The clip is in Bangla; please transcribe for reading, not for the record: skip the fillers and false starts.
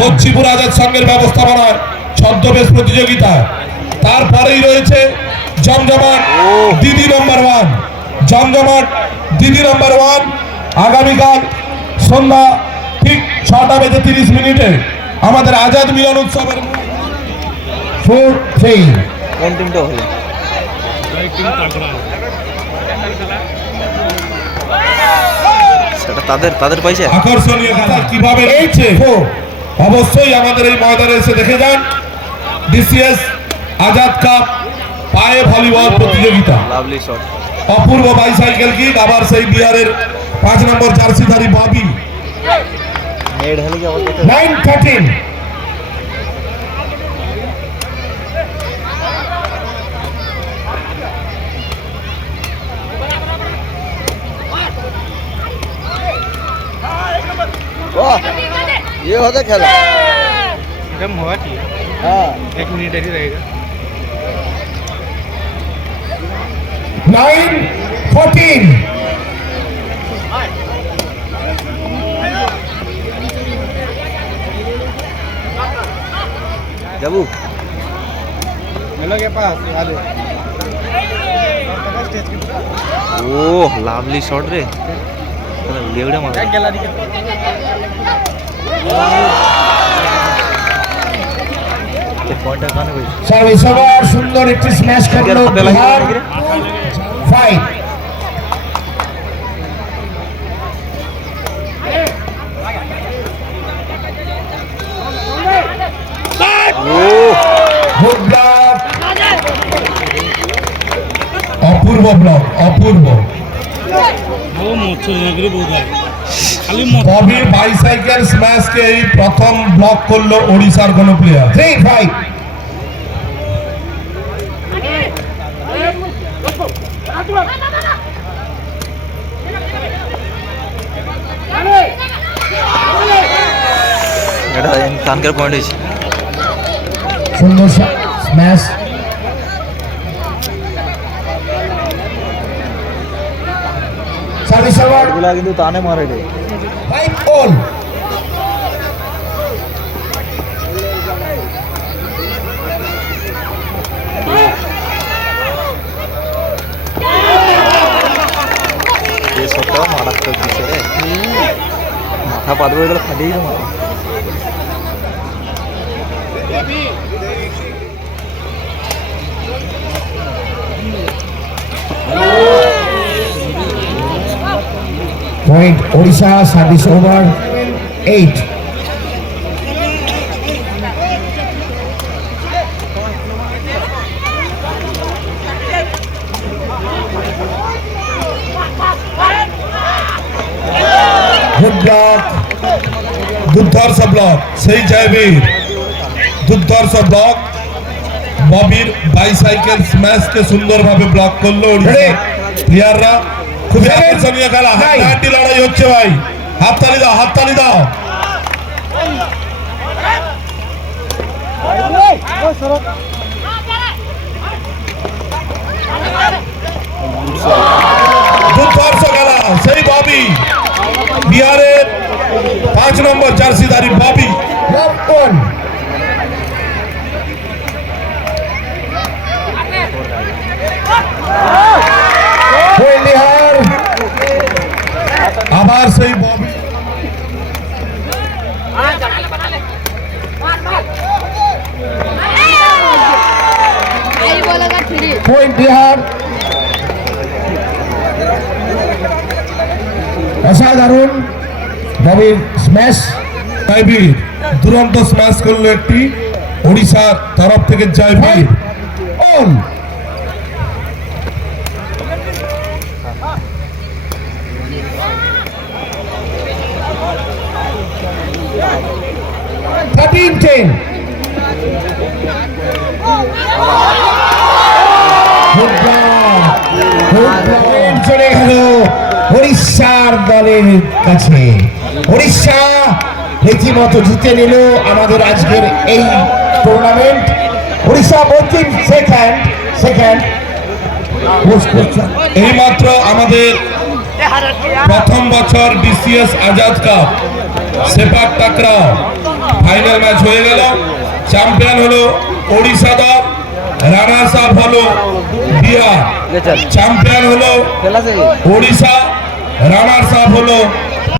বচ্চিপুর আজাদ সংঘের ব্যবস্থাপনায় ছদ্মবেশ প্রতিযোগিতা। তারপরেই রয়েছে জমজমাট দিদি নম্বর 1, জমজমাট দিদি নম্বর 1 আগামীকাল সন্ধ্যা ঠিক 6:30 আমাদের আজাদ মিলন উৎসবের 4-3 কোন টিমটা হলো? সেটা তাদের পয়সা। আকর্ষণীয় খেলা কিভাবে রয়েছে অবশ্যই আমাদের এই ময়দানে এসে দেখে যান। ডিসিএস আজাদ কাপ পায়ে ভলিবল প্রতিযোগিতা, লাভলি শট, অপূর্ব বাইসাইকেল কিক, আবার সেই বিহারের 5 নম্বর জার্সিধারী ববি। 9-13 ये होता खेला एकदम हुआ कि हाँ 1 मिनट ही रहेगा। 9-14 जाबू हेलो के पास याद है ओह लाभली शॉट रे लेवड़ा मार क्या गैलरी के পয়েন্টটা কানে ভাই সার্ভিস ওভার, সুন্দর একটি স্ম্যাশ করলো বিহার। 5 গুড ব্লক, অপূর্ব ব্লক, অপূর্ব। वो मोचो नगरी बोधा खाली ববির বাইসাইকেল স্ম্যাশকে এই প্রথম ব্লক করলো ওড়িশার কোন প্লেয়ার। 3-5 এটা কানকের পয়েন্ট হইছে। সুন্দর স্ম্যাশ। সার্ভিস ওভার, এগুলা কিন্তু টানে মারে রে 5-all। এই শটটাও মারাত্মক দিছে রে, মাথা পাদবে গেলে ফাটিয়ে দিল মাথা। Point Odisha. Service over 8। Good block, দুর্ধর্ষ ব্লক, সেই জয়বীর দুর্ধর্ষ ব্লক। ববির বাইসাইকেল স্ম্যাশকে সুন্দরভাবে ব্লক করলো ওড়িশা প্লেয়াররা। খুবই আকর্ষণীয় খেলা, হাড্ডাহাড্ডি লড়াই হচ্ছে ভাই। হাততালি দাও, হাততালি দাও। দুর্ধর্ষ খেলা, সেই ববি বিহারের 5 নম্বর জার্সিধারী ববি। বিহার আবার সেই ববি। পয়েন্ট বিহার। অসাধারণ ববির স্ম্যাশ, জয়বীর দুরন্ত স্ম্যাশ করলো একটি ওড়িশার তরফ থেকে জয়বীর। অল 13-10 চলে গেল উড়িষ্যার দলের কাছে। উড়িষ্যা রীতিমতো জিতে নিল আমাদের আজকের এই টুর্নামেন্ট। উড়িষ্যা বোচিং সেকেন্ড এইমাত্র আমাদের প্রথম বছর DCS Azad cup sepak takraw final match হয়ে গেল। চ্যাম্পিয়ন হলো ওড়িশা দল, রানার্স আপ হলো বিহার। চ্যাম্পিয়ন হলো ওড়িশা, রানার্স আপ হলো